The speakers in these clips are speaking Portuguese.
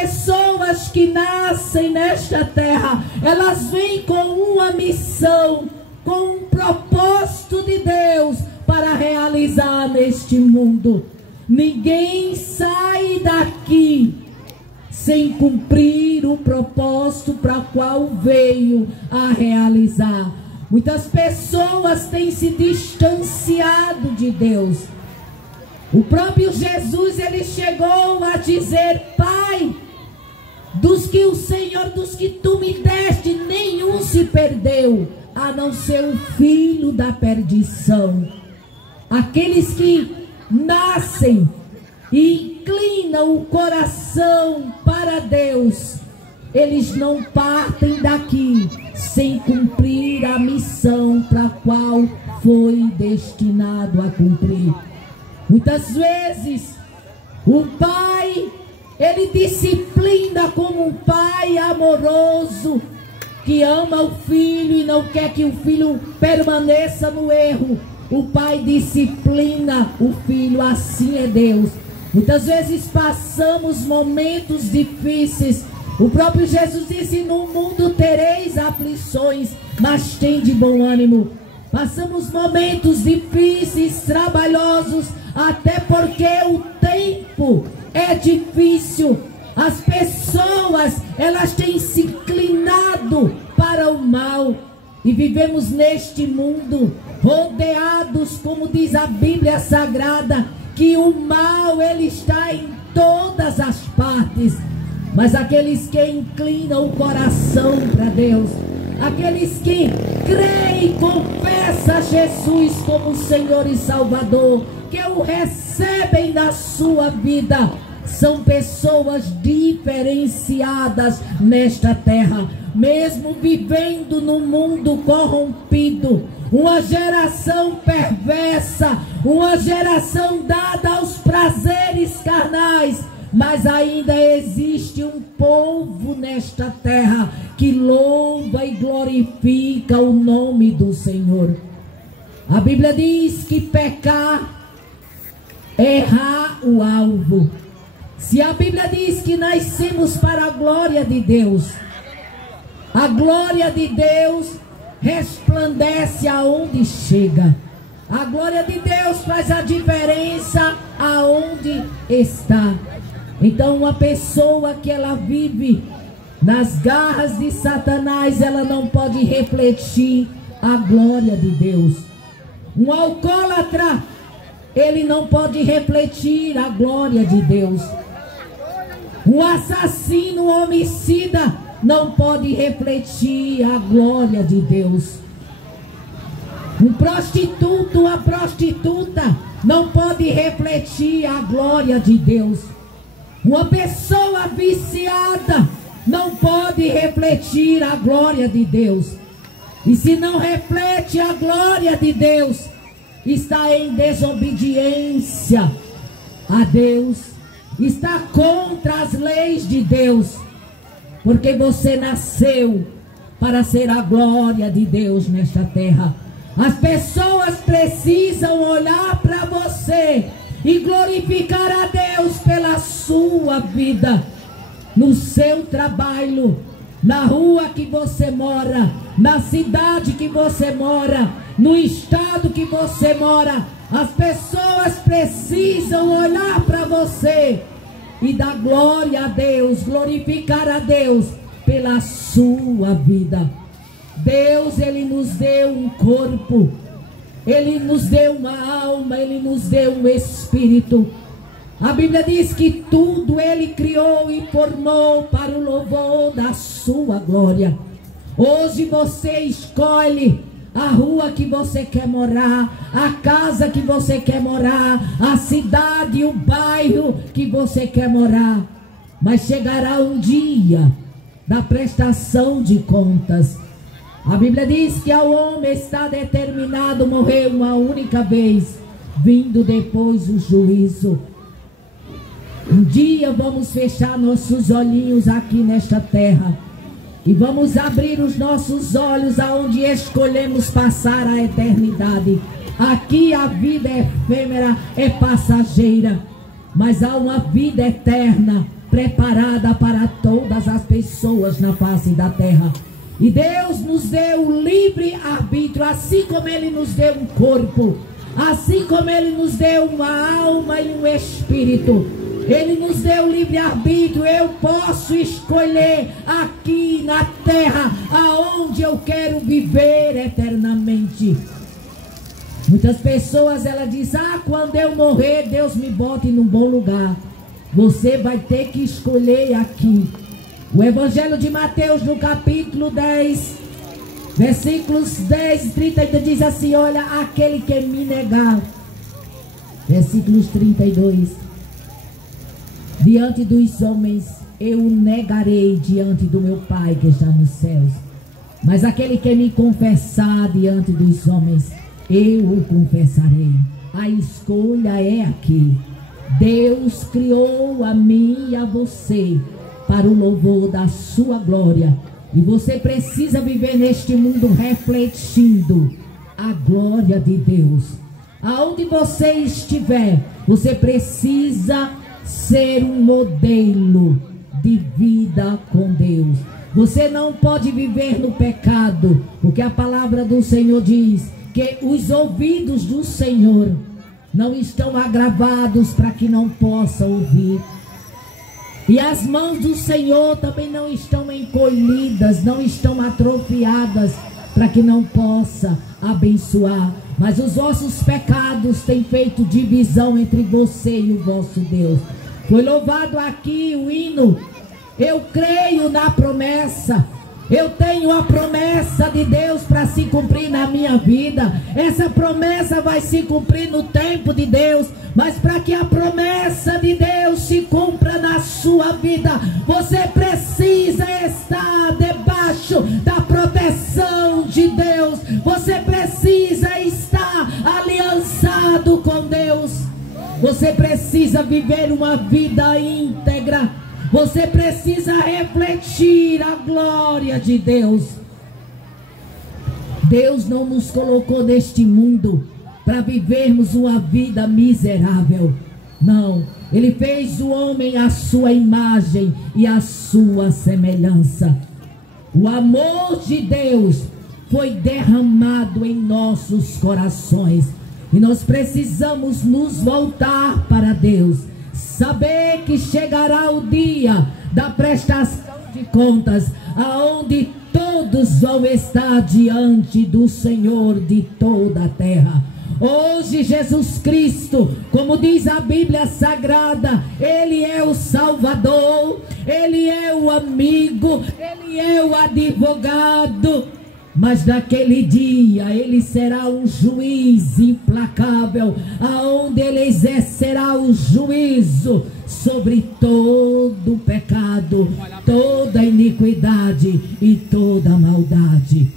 pessoas que nascem nesta terra, elas vêm com uma missão, com um propósito de Deus para realizar neste mundo. Ninguém sai daqui sem cumprir o propósito para o qual veio a realizar. Muitas pessoas têm se distanciado de Deus. O próprio Jesus, ele chegou a dizer: Pai, dos que o Senhor, dos que tu me deste, nenhum se perdeu, a não ser o filho da perdição. Aqueles que nascem e inclinam o coração para Deus, eles não partem daqui sem cumprir a missão para a qual foi destinado a cumprir. Muitas vezes o pai, ele disciplina como um pai amoroso que ama o filho e não quer que o filho permaneça no erro. O pai disciplina o filho, assim é Deus. Muitas vezes passamos momentos difíceis. O próprio Jesus disse: no mundo tereis aflições, mas tem de bom ânimo. Passamos momentos difíceis, trabalhosos, até porque o tempo é difícil. As pessoas, elas têm se inclinado para o mal. E vivemos neste mundo rodeados, como diz a Bíblia Sagrada, que o mal, ele está em todas as partes. Mas aqueles que inclinam o coração para Deus, aqueles que creem e confessam Jesus como Senhor e Salvador, que o recebem na sua vida, são pessoas diferenciadas nesta terra. Mesmo vivendo num mundo corrompido, uma geração perversa, uma geração dada aos prazeres carnais, mas ainda existe um povo nesta terra que louva e glorifica o nome do Senhor. A Bíblia diz que pecar é errar o alvo. Se a Bíblia diz que nascemos para a glória de Deus, a glória de Deus resplandece aonde chega. A glória de Deus faz a diferença aonde está. Então, uma pessoa que ela vive nas garras de Satanás, ela não pode refletir a glória de Deus. Um alcoólatra, ele não pode refletir a glória de Deus. Um assassino, um homicida, não pode refletir a glória de Deus. Um prostituto, uma prostituta, não pode refletir a glória de Deus. Uma pessoa viciada não pode refletir a glória de Deus. E se não reflete a glória de Deus, está em desobediência a Deus, está contra as leis de Deus, porque você nasceu para ser a glória de Deus nesta terra. As pessoas precisam olhar para você e glorificar a Deus pela sua vida, no seu trabalho, na rua que você mora, na cidade que você mora, no estado que você mora. As pessoas precisam olhar para você e dar glória a Deus, glorificar a Deus pela sua vida. Deus, ele nos deu um corpo, ele nos deu uma alma, ele nos deu um espírito. A Bíblia diz que tudo ele criou e formou para o louvor da sua glória. Hoje você escolhe a rua que você quer morar, a casa que você quer morar, a cidade, o bairro que você quer morar. Mas chegará um dia da prestação de contas. A Bíblia diz que ao homem está determinado morrer uma única vez, vindo depois o juízo. Um dia vamos fechar nossos olhinhos aqui nesta terra e vamos abrir os nossos olhos aonde escolhemos passar a eternidade. Aqui a vida é efêmera, é passageira, mas há uma vida eterna preparada para pessoas na face da terra. E Deus nos deu livre arbítrio, assim como Ele nos deu um corpo, assim como Ele nos deu uma alma e um espírito. Ele nos deu livre arbítrio. Eu posso escolher aqui na terra aonde eu quero viver eternamente. Muitas pessoas, ela diz: quando eu morrer, Deus me bote num bom lugar. Você vai ter que escolher aqui. O Evangelho de Mateus, no capítulo 10, versículos 10 e 30, diz assim: olha, aquele que me negar. Versículos 32. Diante dos homens eu o negarei diante do meu Pai que está nos céus. Mas aquele que me confessar diante dos homens, eu o confessarei. A escolha é aqui. Deus criou a mim e a você para o louvor da sua glória. E você precisa viver neste mundo refletindo a glória de Deus. Aonde você estiver, você precisa ser um modelo de vida com Deus. Você não pode viver no pecado, porque a palavra do Senhor diz que os ouvidos do Senhor não estão agravados para que não possa ouvir. E as mãos do Senhor também não estão encolhidas, não estão atrofiadas para que não possa abençoar. Mas os vossos pecados têm feito divisão entre você e o vosso Deus. Foi louvado aqui o hino: eu creio na promessa. Eu tenho a promessa de Deus para se cumprir na minha vida. Essa promessa vai se cumprir no tempo de Deus. Mas para que a promessa de Deus se cumpra na sua vida, você precisa estar debaixo da proteção de Deus. Você precisa estar aliançado com Deus. Você precisa viver uma vida íntegra. Você precisa refletir a glória de Deus. Deus não nos colocou neste mundo para vivermos uma vida miserável. Não. Ele fez o homem à sua imagem e à sua semelhança. O amor de Deus foi derramado em nossos corações. E nós precisamos nos voltar para Deus. Saber que chegará o dia da prestação de contas, aonde todos vão estar diante do Senhor de toda a terra. Hoje Jesus Cristo, como diz a Bíblia Sagrada, Ele é o Salvador, Ele é o amigo, Ele é o advogado. Mas naquele dia Ele será um juiz implacável, aonde Ele exercerá o juízo sobre todo o pecado, toda a iniquidade e toda a maldade.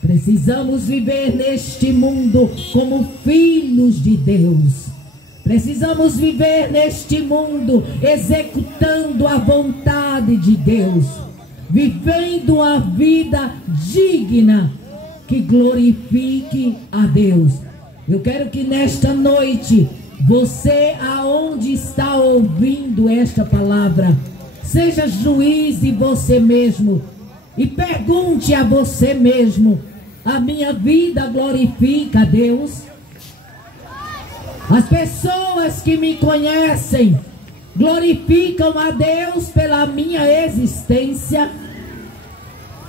Precisamos viver neste mundo como filhos de Deus. Precisamos viver neste mundo executando a vontade de Deus, vivendo uma vida digna que glorifique a Deus. Eu quero que nesta noite, você aonde está ouvindo esta palavra, seja juiz de você mesmo e pergunte a você mesmo: a minha vida glorifica a Deus? As pessoas que me conhecem glorificam a Deus pela minha existência?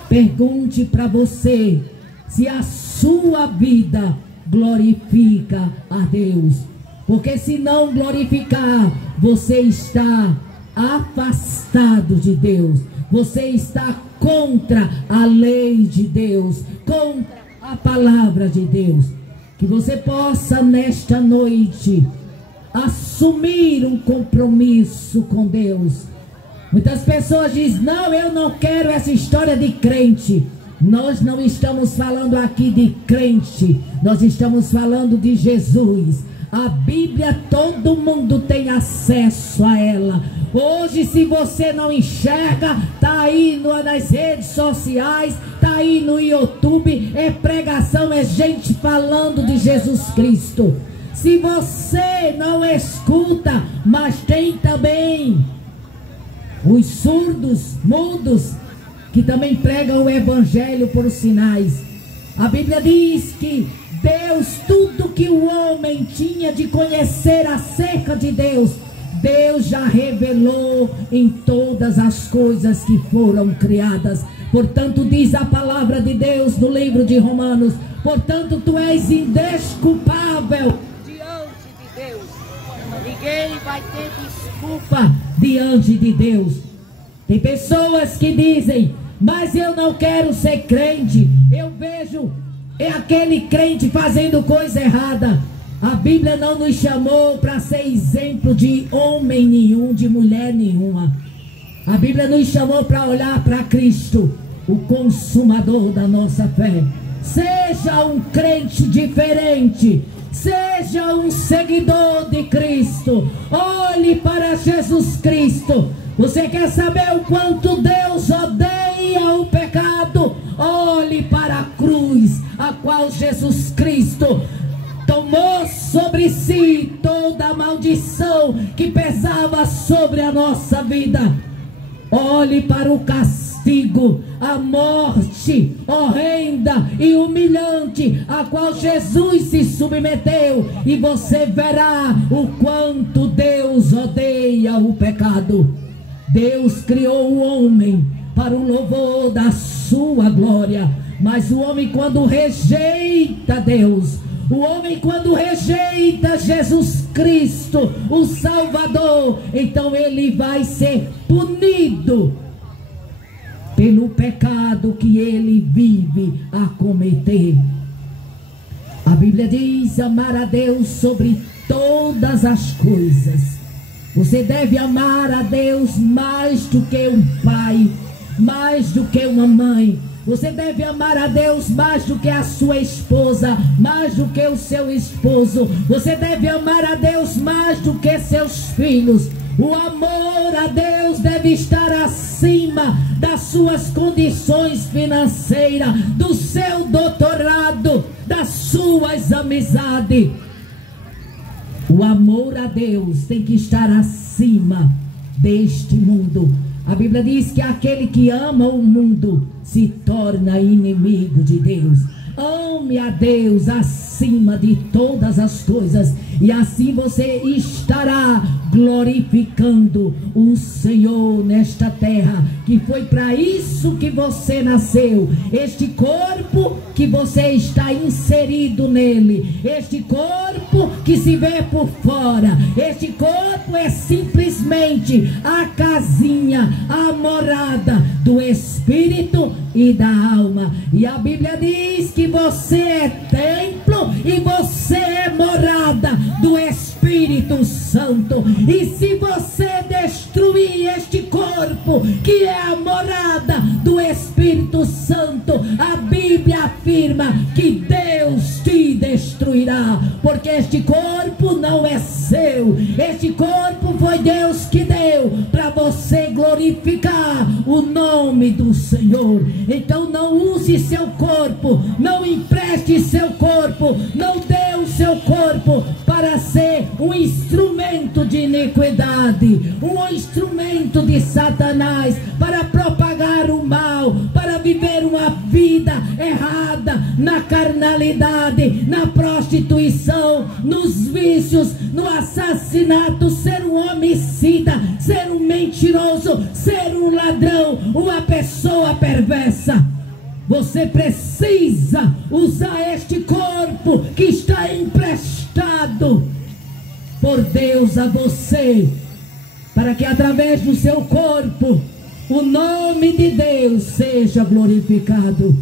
Pergunte para você se a sua vida glorifica a Deus. Porque se não glorificar, você está afastado de Deus. Você está contra a lei de Deus, contra a palavra de Deus. Que você possa nesta noite assumir um compromisso com Deus. Muitas pessoas dizem: não, eu não quero essa história de crente. Nós não estamos falando aqui de crente, nós estamos falando de Jesus. A Bíblia, todo mundo tem acesso a ela. Hoje, se você não enxerga, está aí nas redes sociais, está aí no YouTube, é pregação, é gente falando de Jesus Cristo. Se você não escuta, mas tem também os surdos, mudos, que também pregam o evangelho por sinais. A Bíblia diz que Deus, tudo que o homem tinha de conhecer acerca de Deus, Deus já revelou em todas as coisas que foram criadas. Portanto, diz a palavra de Deus no livro de Romanos, portanto, tu és indesculpável diante de Deus. Ninguém vai ter desculpa diante de Deus. Tem pessoas que dizem, mas eu não quero ser crente, eu vejo aquele crente fazendo coisa errada. A Bíblia não nos chamou para ser exemplo de homem nenhum, de mulher nenhuma. A Bíblia nos chamou para olhar para Cristo, o consumador da nossa fé. Seja um crente diferente, seja um seguidor de Cristo, olhe para Jesus Cristo. Você quer saber o quanto Deus odeia o pecado? Olhe para a cruz, a qual Jesus Cristo tomou sobre si toda a maldição que pesava sobre a nossa vida. Olhe para o castigo, a morte horrenda e humilhante a qual Jesus se submeteu, e você verá o quanto Deus odeia o pecado. Deus criou o homem para o louvor da sua glória, mas o homem, quando rejeita Deus, o homem, quando rejeita Jesus Cristo, o Salvador, então ele vai ser punido pelo pecado que ele vive a cometer. A Bíblia diz: amar a Deus sobre todas as coisas. Você deve amar a Deus mais do que um pai, mais do que uma mãe. Você deve amar a Deus mais do que a sua esposa, mais do que o seu esposo. Você deve amar a Deus mais do que seus filhos. O amor a Deus deve estar acima das suas condições financeiras, do seu doutorado, das suas amizades. O amor a Deus tem que estar acima deste mundo. A Bíblia diz que aquele que ama o mundo se torna inimigo de Deus. Ame a Deus acima de todas as coisas, e assim você estará glorificando o Senhor nesta terra, que foi para isso que você nasceu. Este corpo que você está inserido nele, este corpo que se vê por fora, este corpo é simplesmente a casinha, a morada do Espírito e da alma. E a Bíblia diz que você é templo e você é morada do Espírito Santo. E se você destruir este corpo, que é a morada do Espírito Santo, a Bíblia afirma que Deus te destruirá, porque este corpo não é seu. Este corpo foi Deus que deu para você glorificar o nome do Senhor. Então não use seu corpo, não empreste seu corpo, não dê o seu corpo para ser um instrumento de iniquidade, um instrumento de Satanás, para propagar o mal, para viver uma vida errada na carnalidade, na prostituição, nos vícios, no assassinato, ser um homicida, ser um mentiroso, ser um ladrão, uma pessoa perversa. Você precisa usar este corpo que está emprestado por Deus a você, para que através do seu corpo o nome de Deus seja glorificado.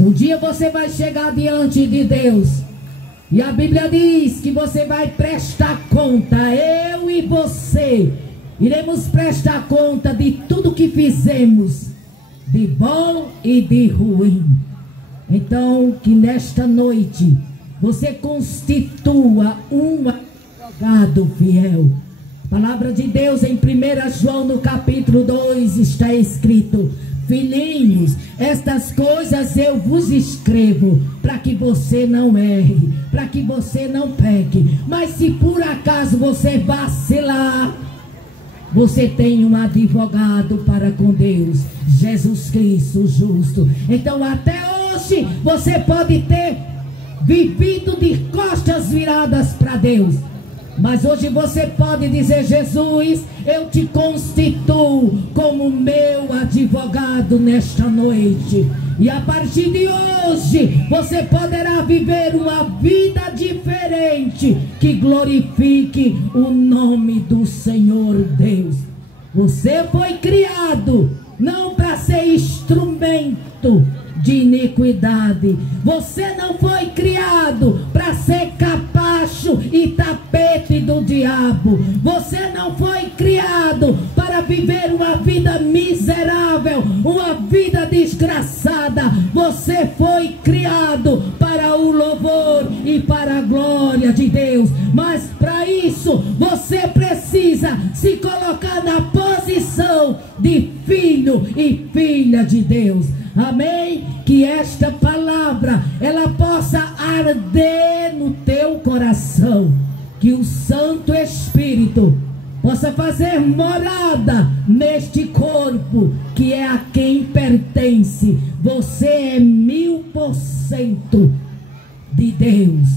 Um dia você vai chegar diante de Deus, e a Bíblia diz que você vai prestar conta. Eu e você iremos prestar conta de tudo que fizemos, de bom e de ruim. Então, que nesta noite você constitua um advogado fiel. A palavra de Deus em 1 João no capítulo 2 está escrito: filhinhos, estas coisas eu vos escrevo para que você não erre, para que você não peque. Mas se por acaso você vacilar, Você tem um advogado para com Deus, Jesus Cristo justo. Então até hoje você pode ter vivido de costas viradas para Deus, mas hoje você pode dizer: Jesus, eu te constituo como meu advogado nesta noite. E a partir de hoje você poderá viver uma vida diferente, que glorifique o nome do Senhor Deus. Você foi criado não para ser instrumento de iniquidade. Você não foi criado para ser capacho e tapete do diabo. Você não foi criado para viver uma vida miserável, uma vida desgraçada. Você foi criado para o louvor e para a glória de Deus. Mas para isso você precisa se colocar na posição de filho e filha de Deus. Amém? Que esta palavra ela possa arder no teu coração, que o Santo Espírito possa fazer morada neste corpo que é a quem pertence. Você é 1000% de Deus,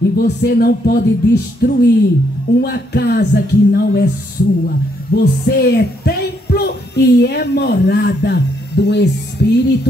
e você não pode destruir uma casa que não é sua. Você é templo e é morada do Espírito